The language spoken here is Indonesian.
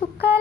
suka